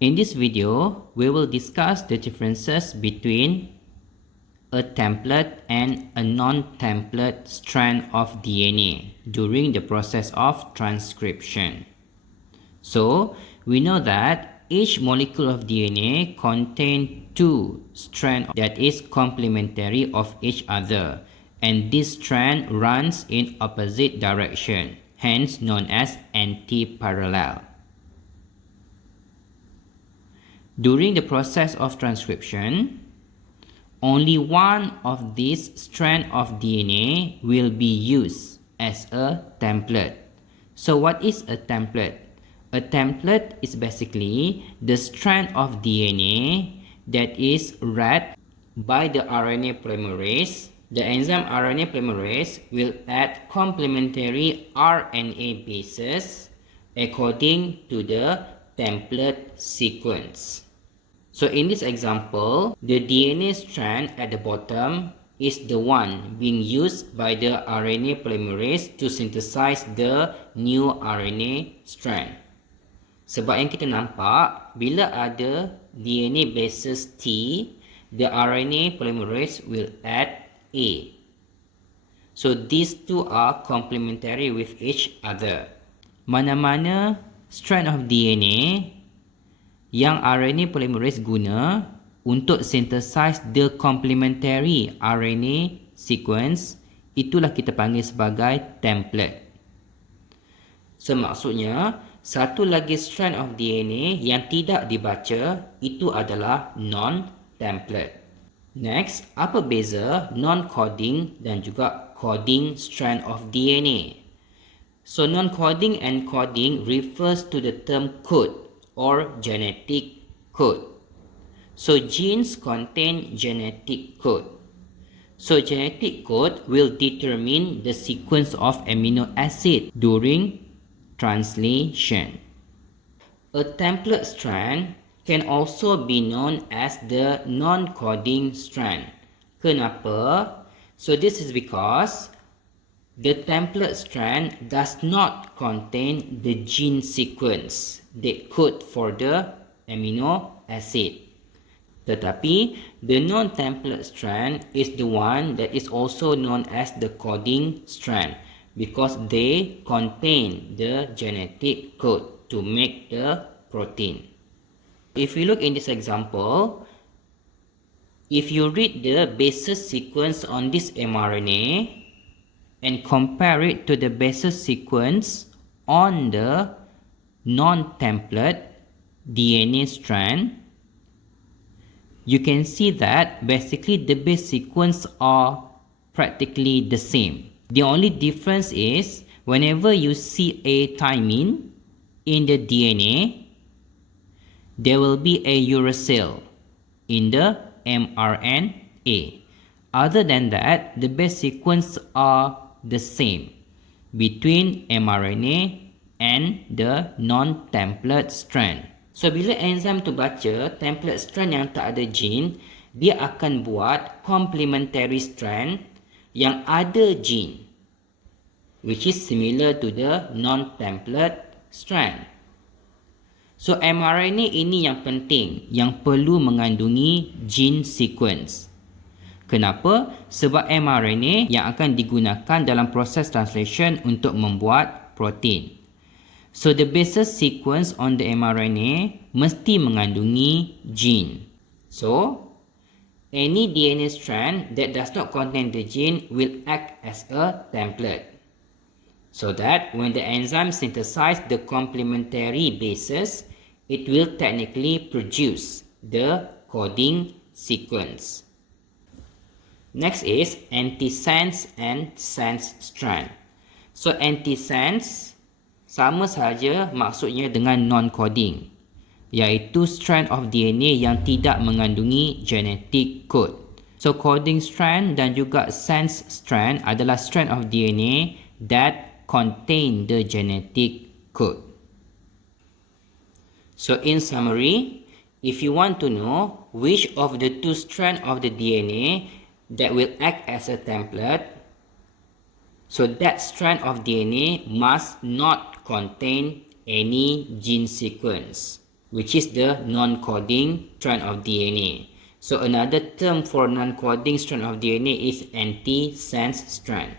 In this video, we will discuss the differences between a template and a non-template strand of DNA during the process of transcription. So, we know that each molecule of DNA contains two strands that is complementary of each other, and this strand runs in opposite direction, hence known as anti-parallel. During the process of transcription, only one of these strands of DNA will be used as a template. So what is a template? A template is basically the strand of DNA that is read by the RNA polymerase. The enzyme RNA polymerase will add complementary RNA bases according to the template sequence. So in this example, the DNA strand at the bottom is the one being used by the RNA polymerase to synthesize the new RNA strand. Sebab yang kita nampak, bila ada DNA bases T, the RNA polymerase will add A. So these two are complementary with each other. Mana-mana strand of DNA yang RNA polymerase guna untuk synthesize the complementary RNA sequence, itulah kita panggil sebagai template. So maksudnya, satu lagi strand of DNA yang tidak dibaca, itu adalah non-template. Next, apa beza non-coding dan juga coding strand of DNA? So non-coding and coding refers to the term code or genetic code. So genes contain genetic code. So genetic code will determine the sequence of amino acid during translation. A template strand can also be known as the non-coding strand. Kenapa? So this is because the template strand does not contain the gene sequence that code for the amino acid. Tetapi, the non-template strand is the one that is also known as the coding strand because they contain the genetic code to make the protein. If we look in this example, if you read the basis sequence on this mRNA and compare it to the basis sequence on the non-template DNA strand, you can see that basically the base sequence are practically the same. The only difference is whenever you see a thymine in the DNA, there will be a uracil in the mRNA. Other than that, the base sequence are the same between mRNA and the non-template strand. So bila enzim tu baca template strand yang tak ada gene, dia akan buat complementary strand yang ada gene, which is similar to the non-template strand. So mRNA ini yang penting, yang perlu mengandungi gene sequence. Kenapa? Sebab mRNA yang akan digunakan dalam proses translation untuk membuat protein. So the basis sequence on the mRNA mesti mengandungi gene. So any DNA strand that does not contain the gene will act as a template. So that when the enzyme synthesizes the complementary bases, it will technically produce the coding sequence. Next is antisense and sense strand. So antisense sama saja maksudnya dengan non-coding, iaitu strand of DNA yang tidak mengandungi genetic code. So coding strand dan juga sense strand adalah strand of DNA that contain the genetic code. So in summary, if you want to know which of the two strands of the DNA that will act as a template, So that strand of DNA must not contain any gene sequence, which is the non-coding strand of DNA. So another term for non-coding strand of DNA is antisense strand.